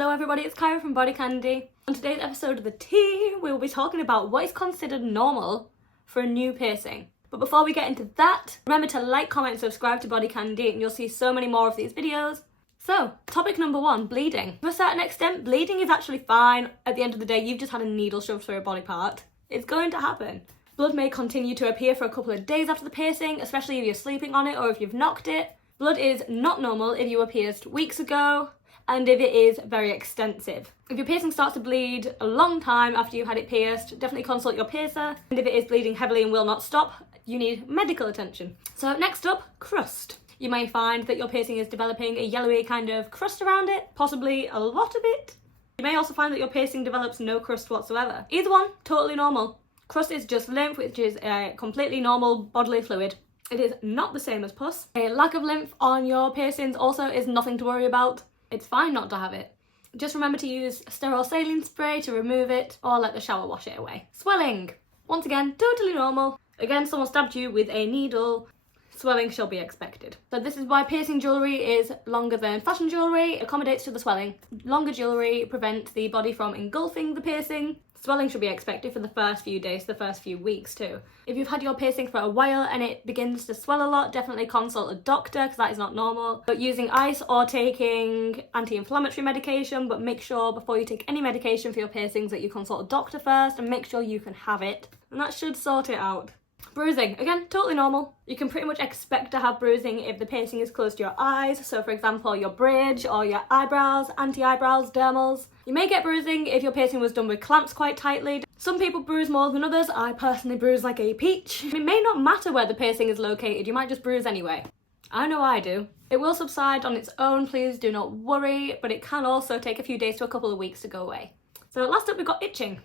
Hello everybody, it's Kyra from BodyCandy. On today's episode of The Tea, we will be talking about what is considered normal for a new piercing. But before we get into that, remember to like, comment and subscribe to BodyCandy and you'll see so many more of these videos. So, topic number 1, bleeding. To a certain extent, bleeding is actually fine. At the end of the day, you've just had a needle shoved through a body part. It's going to happen. Blood may continue to appear for a couple of days after the piercing, especially if you're sleeping on it or if you've knocked it. Blood is not normal if you were pierced weeks ago, and if it is very extensive. If your piercing starts to bleed a long time after you've had it pierced, definitely consult your piercer. And if it is bleeding heavily and will not stop, you need medical attention. So next up, crust. You may find that your piercing is developing a yellowy kind of crust around it, possibly a lot of it. You may also find that your piercing develops no crust whatsoever. Either one, totally normal. Crust is just lymph, which is a completely normal bodily fluid. It is not the same as pus. A lack of lymph on your piercings also is nothing to worry about. It's fine not to have it. Just remember to use sterile saline spray to remove it or let the shower wash it away. Swelling. Once again, totally normal. Again, someone stabbed you with a needle. Swelling shall be expected. So this is why piercing jewellery is longer than fashion jewellery. It accommodates to the swelling. Longer jewellery prevents the body from engulfing the piercing. Swelling should be expected for the first few days, the first few weeks too. If you've had your piercing for a while and it begins to swell a lot, definitely consult a doctor because that is not normal. But using ice or taking anti-inflammatory medication, but make sure before you take any medication for your piercings that you consult a doctor first and make sure you can have it. And that should sort it out. Bruising, again, totally normal. You can pretty much expect to have bruising if the piercing is close to your eyes. So for example, your bridge or your eyebrows, anti-eyebrows, dermals. You may get bruising if your piercing was done with clamps quite tightly. Some people bruise more than others. I personally bruise like a peach. It may not matter where the piercing is located, you might just bruise anyway. I know I do. It will subside on its own, please do not worry, but it can also take a few days to a couple of weeks to go away. So last up we've got itching.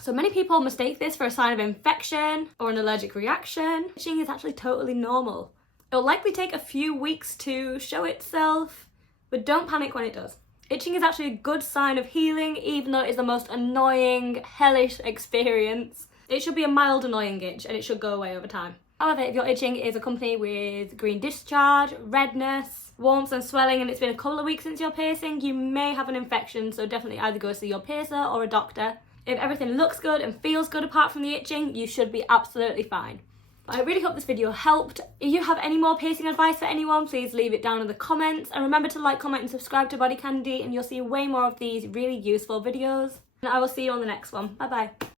So many people mistake this for a sign of infection or an allergic reaction. Itching is actually totally normal. It'll likely take a few weeks to show itself, but don't panic when it does. Itching is actually a good sign of healing, even though it is the most annoying, hellish experience. It should be a mild annoying itch and it should go away over time. However, if your itching is accompanied with green discharge, redness, warmth and swelling, and it's been a couple of weeks since your piercing, you may have an infection, so definitely either go see your piercer or a doctor. If everything looks good and feels good apart from the itching, you should be absolutely fine. I really hope this video helped. If you have any more piercing advice for anyone, please leave it down in the comments. And remember to like, comment and subscribe to BodyCandy and you'll see way more of these really useful videos. And I will see you on the next one. Bye bye.